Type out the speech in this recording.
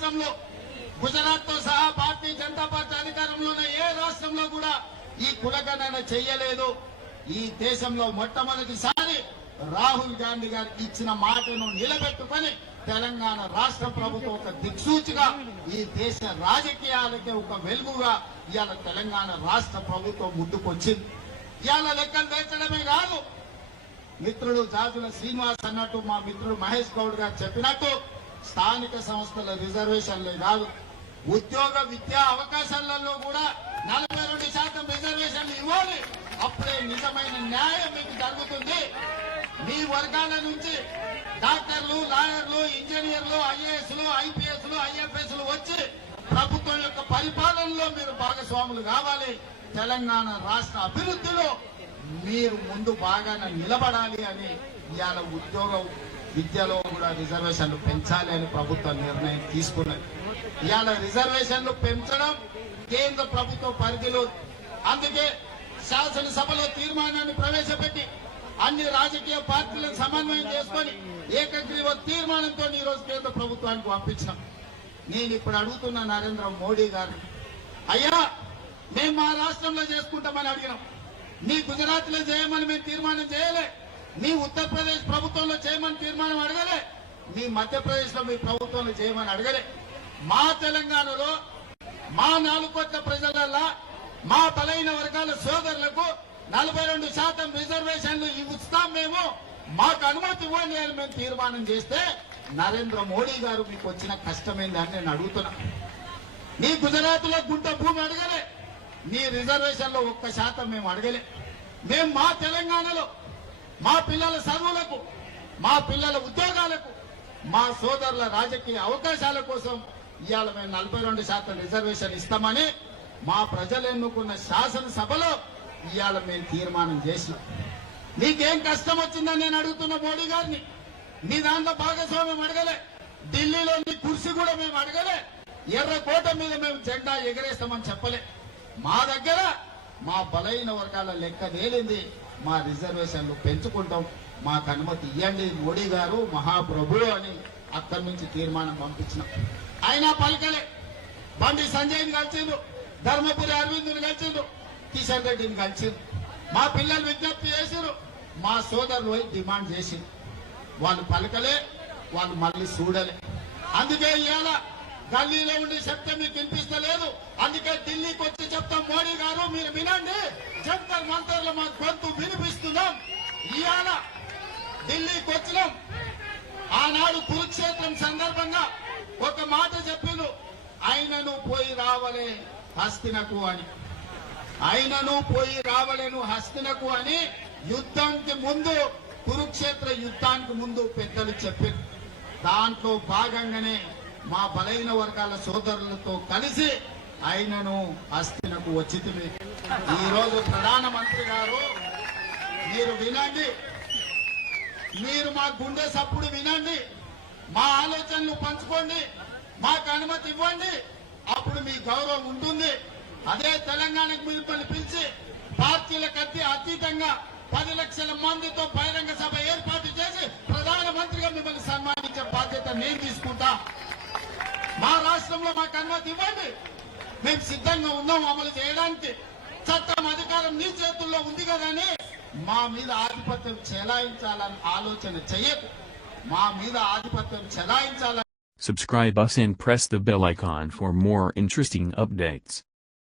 రాష్ట్రంలో గుజరాత్తో సహా భారతీయ జనతా పార్టీ అధికారంలో ఉన్న ఏ రాష్ట్రంలో కూడా ఈ కులగణన చెయ్యలేదు ఈ దేశంలో మొట్టమొదటిసారి రాహుల్ గాంధీ గారు ఇచ్చిన మాటను నిలబెట్టుకొని తెలంగాణ రాష్ట్ర ప్రభుత్వం ఒక దిక్సూచిగా ఈ దేశ రాజకీయాలకే ఒక వెలుగుగా ఇవాళ తెలంగాణ రాష్ట్ర ప్రభుత్వం ముందుకొచ్చింది. ఇవాళ లెక్కలు వేర్చడమే కాదు మిత్రుడు జాజుల శ్రీనివాస్ అన్నట్టు మా మిత్రుడు మహేష్ గౌడ్ గారు చెప్పినట్టు స్థానిక సంస్థల రిజర్వేషన్లే కాదు. ఉద్యోగ విద్యా అవకాశాలలో కూడా నలభై రెండు శాతం రిజర్వేషన్లు ఇవ్వాలి. అప్పుడే నిజమైన న్యాయం మీకు జరుగుతుంది. మీ వర్గాల నుంచి డాక్టర్లు లాయర్లు ఇంజనీర్లు ఐఏఎస్లు ఐపీఎస్లు ఐఎఫ్ఎస్లు వచ్చి ప్రభుత్వం యొక్క పరిపాలనలో మీరు భాగస్వాములు కావాలి. తెలంగాణ రాష్ట్ర అభివృద్ధిలో మీరు ముందు బాగానే నిలబడాలి అని ఇవాళ ఉద్యోగ విద్యలో కూడా రిజర్వేషన్లు పెంచాలి అని ప్రభుత్వం నిర్ణయం తీసుకున్నది. ఇవాళ రిజర్వేషన్లు పెంచడం కేంద్ర ప్రభుత్వ పరిధిలో అందుకే శాసనసభలో తీర్మానాన్ని ప్రవేశపెట్టి అన్ని రాజకీయ పార్టీలను సమన్వయం చేసుకొని ఏకగ్రీవ తీర్మానంతో ఈరోజు కేంద్ర ప్రభుత్వానికి పంపించాం. నేను ఇప్పుడు అడుగుతున్న నరేంద్ర మోడీ గారు అయ్యా మేము మా రాష్ట్రంలో చేసుకుంటామని అడిగినాం. మీ గుజరాత్లో చేయమని మేము తీర్మానం చేయలే. మీ ఉత్తరప్రదేశ్ ప్రభుత్వంలో చేయమని తీర్మానం అడగలే. మీ మధ్యప్రదేశ్లో మీ ప్రభుత్వంలో చేయమని అడగలే. మా తెలంగాణలో మా నాలుగు కోట్ల ప్రజలల్లా మా బలైన వర్గాల సోదరులకు నలభై రెండు శాతం రిజర్వేషన్లు ఇస్తాం మేము. మాకు అనుమతి ఇవ్వండి అని మేము తీర్మానం చేస్తే నరేంద్ర మోడీ గారు మీకు వచ్చిన కష్టమైందని నేను అడుగుతున్నా. నీ గుజరాత్లో గుంట భూమి అడగలే. నీ రిజర్వేషన్లో ఒక్క శాతం మేము అడగలే. మేము మా తెలంగాణలో మా పిల్లల చదువులకు మా పిల్లల ఉద్యోగాలకు మా సోదరుల రాజకీయ అవకాశాల కోసం ఇవాళ మేము నలభై రెండు శాతం రిజర్వేషన్ ఇస్తామని మా ప్రజలు ఎన్నుకున్న శాసనసభలో ఇవాళ మేము తీర్మానం చేసినాం. నీకేం కష్టం వచ్చిందని నేను అడుగుతున్న మోడీ గారిని నీ దాంట్లో భాగస్వామ్యం అడగలే. ఢిల్లీలో నీ కుర్సీ కూడా మేము అడగలే. ఎర్ర కోట మీద మేము జెండా ఎగరేస్తామని చెప్పలే. మా దగ్గర మా బలైన వర్గాల లెక్క తేలింది. మా రిజర్వేషన్లు పెంచుకుంటాం. మాకు అనుమతి ఇవ్వండి. మోడీ గారు మహాప్రభు అని అక్కడి నుంచి తీర్మానం పంపించినాం. అయినా పలకలే. బండి సంజయ్ని కలిసిండు. ధర్మపురి అరవిందుని కలిసిండు. కిషన్ రెడ్డిని కలిసిండు. మా పిల్లలు విజ్ఞప్తి చేసిరు మా సోదరులు డిమాండ్ చేసిండు. వాళ్ళు పలకలే. వాళ్ళు మళ్ళీ చూడలే. అందుకే ఇవాళ గల్లీలో ఉండి శబ్దం మీకు వినిపిస్తలేదు. అందుకే ఢిల్లీకి వచ్చి చెప్తాం మోడీ గారు మీరు వినండి. జంతర్ మంతర్లు మా గొంతు వినిపిస్తున్నాం. ఇవాళ ఢిల్లీకి వచ్చినాం. ఆనాడు కురుక్షేత్రం సందర్భంగా ఒక మాట చెప్పిండు. ఆయనను పోయి రావలే హస్తినకు అని. ఆయనను పోయి రావలేను హస్తినకు అని యుద్ధానికి ముందు కురుక్షేత్ర యుద్ధానికి ముందు పెద్దలు చెప్పారు. దాంట్లో భాగంగానే మా బలైన వర్గాల సోదరులతో కలిసి ఆయనను హస్తినకు వచ్చింది ఈ రోజు ప్రధానమంత్రి గారు మీరు వినండి. మీరు మా గుండె సప్పుడు వినండి. మా ఆలోచనలు పంచుకోండి. మాకు అనుమతి ఇవ్వండి. అప్పుడు మీ గౌరవం ఉంటుంది. అదే తెలంగాణకు మిమ్మల్ని పిలిచి పార్టీలకు అతి అతీతంగా పది లక్షల మందితో బహిరంగ సభ ఏర్పాటు చేసి ప్రధానమంత్రిగా మిమ్మల్ని సన్మానించే బాధ్యత నేను తీసుకుంటా. రాష్ట్రంలో మాకు అనుమతి ఇవ్వండి మేము సిద్ధంగా ఉన్నాం అమలు చేయడానికి చట్టం అధికారం నీ చేతుల్లో ఉంది కదని మా మీద ఆధిపత్యం చెలాయించాలని ఆలోచన చెయ్యకు మా మీద ఆధిపత్యం చెలాయించాలని Subscribe us and press the bell icon for more interesting updates.